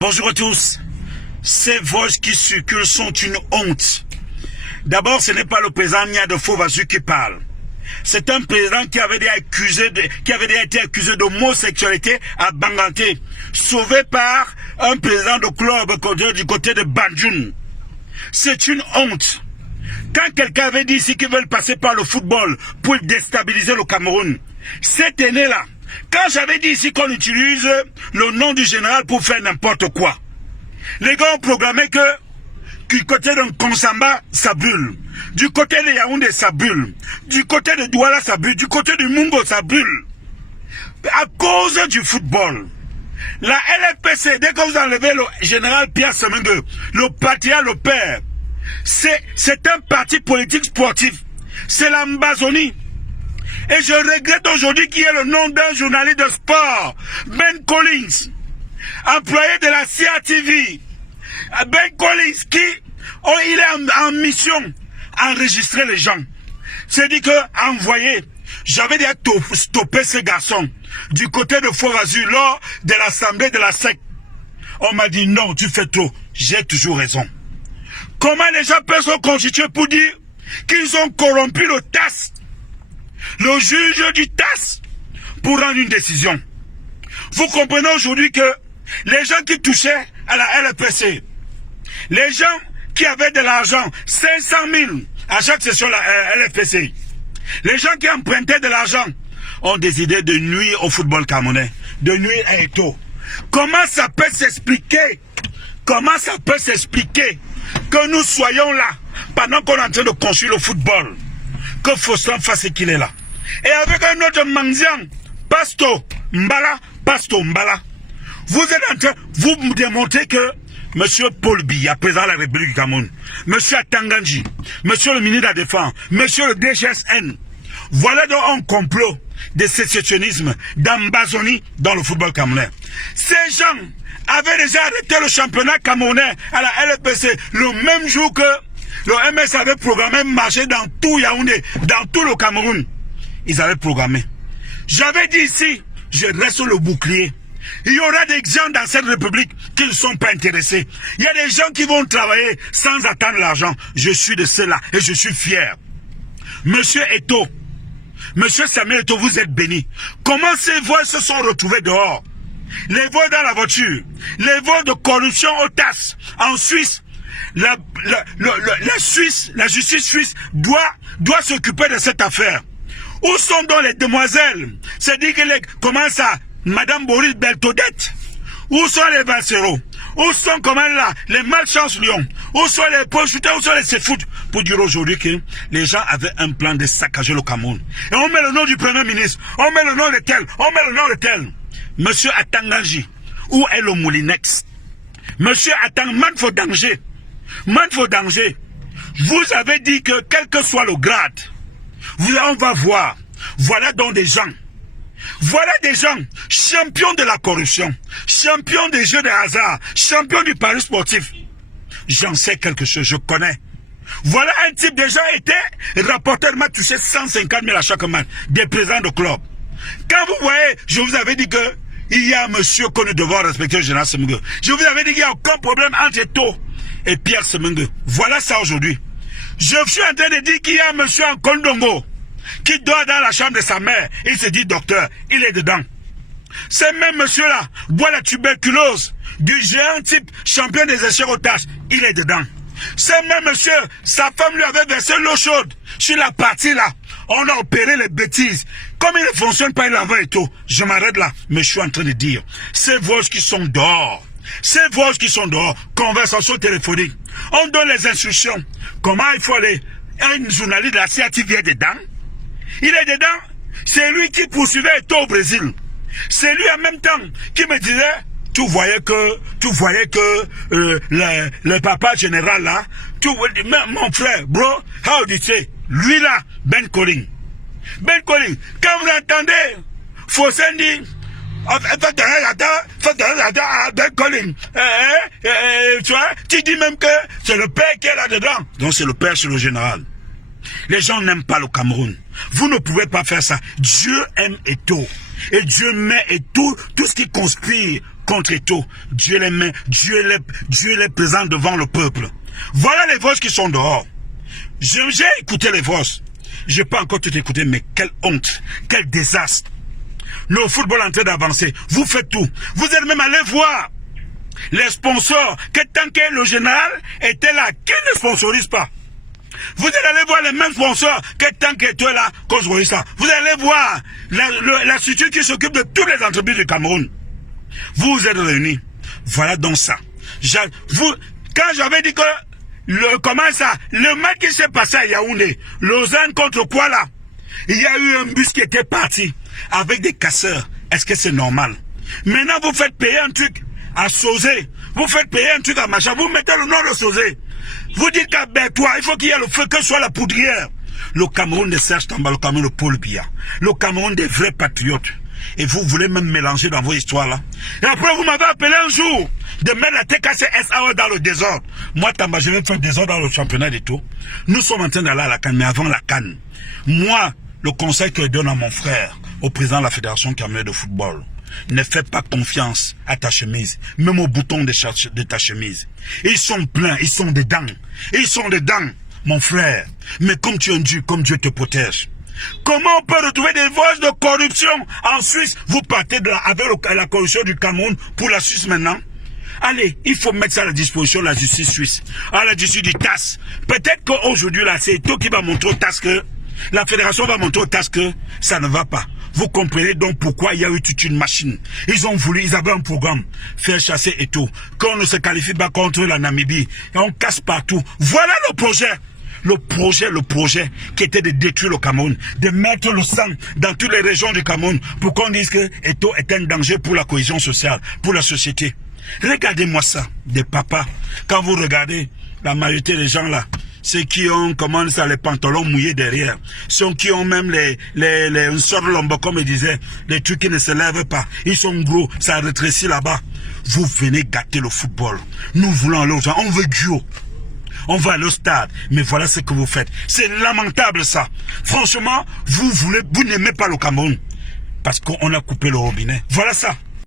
Bonjour à tous. Ces voix qui circulent sont une honte. D'abord, ce n'est pas le président Nia de Fauvazu qui parle. C'est un président qui avait déjà été accusé d'homosexualité à Banganté, sauvé par un président de club du côté de Banjul. C'est une honte. Quand quelqu'un avait dit ici qu'ils veulent passer par le football pour déstabiliser le Cameroun, cette année-là, quand j'avais dit ici qu'on utilise le nom du général pour faire n'importe quoi, les gars ont programmé que du côté de Konsamba, ça brûle. Du côté de Yaoundé, ça brûle. Du côté de Douala, ça brûle. Du côté du Mungo, ça brûle. À cause du football. La LFPC, dès que vous enlevez le général Pierre Semengue, le patria, le père, c'est un parti politique sportif. C'est l'Ambazonie. Et je regrette aujourd'hui qu'il y ait le nom d'un journaliste de sport, Ben Collins, employé de la CRTV. Ben Collins, il est en mission à enregistrer les gens. C'est-à-dire que, envoyé, j'avais déjà stoppé ce garçon du côté de Fauvazu lors de l'assemblée de la SEC. On m'a dit non, tu fais trop. J'ai toujours raison. Comment les gens peuvent se constituer pour dire qu'ils ont corrompu le TAS, le juge du TAS, pour rendre une décision? Vous comprenez aujourd'hui que les gens qui touchaient à la LFPC, les gens qui avaient de l'argent, 500 000 à chaque session de la LFPC, les gens qui empruntaient de l'argent, ont décidé de nuire au football camerounais, de nuire à Eto'o. Comment ça peut s'expliquer? Comment ça peut s'expliquer que nous soyons là, pendant qu'on est en train de construire le football, que Faustin fasse ce qu'il est là? Et avec un autre mendiant, Pasto Mbala, vous êtes en train, vous me démontrez que M. Paul Biya, président de la République du Cameroun, M. Atanganji, M. le ministre de la Défense, M. le DGSN, voilà donc un complot de sécessionnisme, d'Ambazonie dans le football camerounais. Ces gens avaient déjà arrêté le championnat camerounais à la LFPC le même jour que le MS avait programmé marcher dans tout Yaoundé, dans tout le Cameroun. Ils avaient programmé. J'avais dit ici, je reste sur le bouclier. Il y aura des gens dans cette république qui ne sont pas intéressés. Il y a des gens qui vont travailler sans attendre l'argent. Je suis de ceux-là et je suis fier. Monsieur Eto'o, Monsieur Samuel Eto'o, vous êtes béni. Comment ces voix se sont retrouvées dehors? Les voix dans la voiture, les voix de corruption au TAS. En Suisse, la justice suisse doit s'occuper de cette affaire. Où sont donc les demoiselles? C'est-à-dire que comment ça, Madame Boris Beltodette? Où sont les Vassero? Où sont comment là, les malchance Lyon? Où sont les prostituées? Où sont les sefoot? Pour dire aujourd'hui que les gens avaient un plan de saccager le Cameroun. Et on met le nom du Premier ministre, on met le nom de tel, on met le nom de tel. Monsieur Atanganji, où est le Moulinex? Monsieur Manfo Danger, vous avez dit que quel que soit le grade, on va voir. Voilà donc des gens. Voilà des gens champions de la corruption, champions des jeux de hasard, champions du pari sportif. J'en sais quelque chose, je connais. Voilà un type de gens était rapporteur, m'a touché 150 000 à chaque match, des présidents de club. Quand vous voyez, je vous avais dit que il y a un monsieur qu'on devons respecter, le général Semengue. Je vous avais dit qu'il n'y a aucun problème entre Eto'o et Pierre Semengue. Voilà ça aujourd'hui. Je suis en train de dire qu'il y a un monsieur en Kondongo qui dort dans la chambre de sa mère. Il se dit docteur, il est dedans. Ce même monsieur-là boit la tuberculose du géant type champion des échecs aux tâches. Il est dedans. Ce même monsieur, sa femme lui avait versé l'eau chaude sur la partie là. On a opéré les bêtises. Comme il ne fonctionne pas, il envoie et tout. Je m'arrête là. Mais je suis en train de dire, ces voix qui sont dehors, conversation téléphonique, on donne les instructions. Comment il faut aller? Un journaliste de la CRTV est dedans. Il est dedans. C'est lui qui poursuivait Eto'o au Brésil. C'est lui en même temps qui me disait, tu voyais que le papa général là, mon frère, bro, how do you say? Lui là, Ben Collins, quand vous entendez Fossendi, Ben Collins, tu vois, tu dis même que c'est le père qui est là-dedans. Donc c'est le père, c'est le général. Les gens n'aiment pas le Cameroun. Vous ne pouvez pas faire ça. Dieu aime Eto'o. Et Dieu met et tout ce qui conspire contre Eto'o. Dieu les met, Dieu les présente devant le peuple. Voilà les voix qui sont dehors. J'ai écouté les voix. Je n'ai pas encore tout écouté, mais quelle honte, quel désastre. Le football est en train d'avancer. Vous faites tout. Vous êtes même allé voir les sponsors, que tant que le général était là, qui ne sponsorise pas? Vous allez voir les mêmes sponsors que tant que tu es là, qu'on sponsorise ça. Vous allez voir la structure qui s'occupe de toutes les entreprises du Cameroun. Vous vous êtes réunis. Voilà donc ça. Quand j'avais dit que le match qui s'est passé à Yaoundé, Lausanne contre quoi là? Il y a eu un bus qui était parti avec des casseurs. Est-ce que c'est normal? Maintenant vous faites payer un truc à Sosé, vous faites payer un truc à machin, vous mettez le nom de Sosé. Vous dites qu'à Bertois, il faut qu'il y ait le feu, que ce soit la poudrière. Le Cameroun de Serge Tamba, le Cameroun de Paul Biya, le Cameroun des vrais patriotes. Et vous voulez même mélanger dans vos histoires là. Et après vous m'avez appelé un jour de mettre la TKCSAO dans le désordre. Moi Tamba, je vais faire désordre dans le championnat des tours. Nous sommes en train d'aller à la CAN, mais avant la CAN, moi, le conseil que je donne à mon frère, au président de la Fédération camerounaise de football, ne fais pas confiance à ta chemise, même au bouton de ta chemise. Ils sont pleins, ils sont dedans. Ils sont dedans, mon frère. Mais comme tu es un Dieu, comme Dieu te protège. Comment on peut retrouver des voies de corruption en Suisse? Vous partez avec la corruption du Cameroun pour la Suisse maintenant? Allez, il faut mettre ça à la disposition de la justice suisse, à la justice du TAS. Peut-être qu'aujourd'hui, là, c'est toi qui va montrer au TAS que la fédération va montrer au TAS que ça ne va pas. Vous comprenez donc pourquoi il y a eu toute une machine. Ils avaient un programme, faire chasser Eto'o. Qu'on ne se qualifie pas contre la Namibie, et on casse partout. Voilà le projet. Le projet qui était de détruire le Cameroun, de mettre le sang dans toutes les régions du Cameroun pour qu'on dise que Eto'o est un danger pour la cohésion sociale, pour la société. Regardez-moi ça, des papas. Quand vous regardez la majorité des gens là, ceux qui ont, comment ça, les pantalons mouillés derrière, ceux qui ont même une sorte de lombo, comme ils disaient, les trucs qui ne se lèvent pas, ils sont gros, ça rétrécit là-bas. Vous venez gâter le football. Nous voulons aller aux gens, on veut duo. On va aller au stade, mais voilà ce que vous faites. C'est lamentable ça. Franchement, vous n'aimez pas le Cameroun parce qu'on a coupé le robinet. Voilà ça.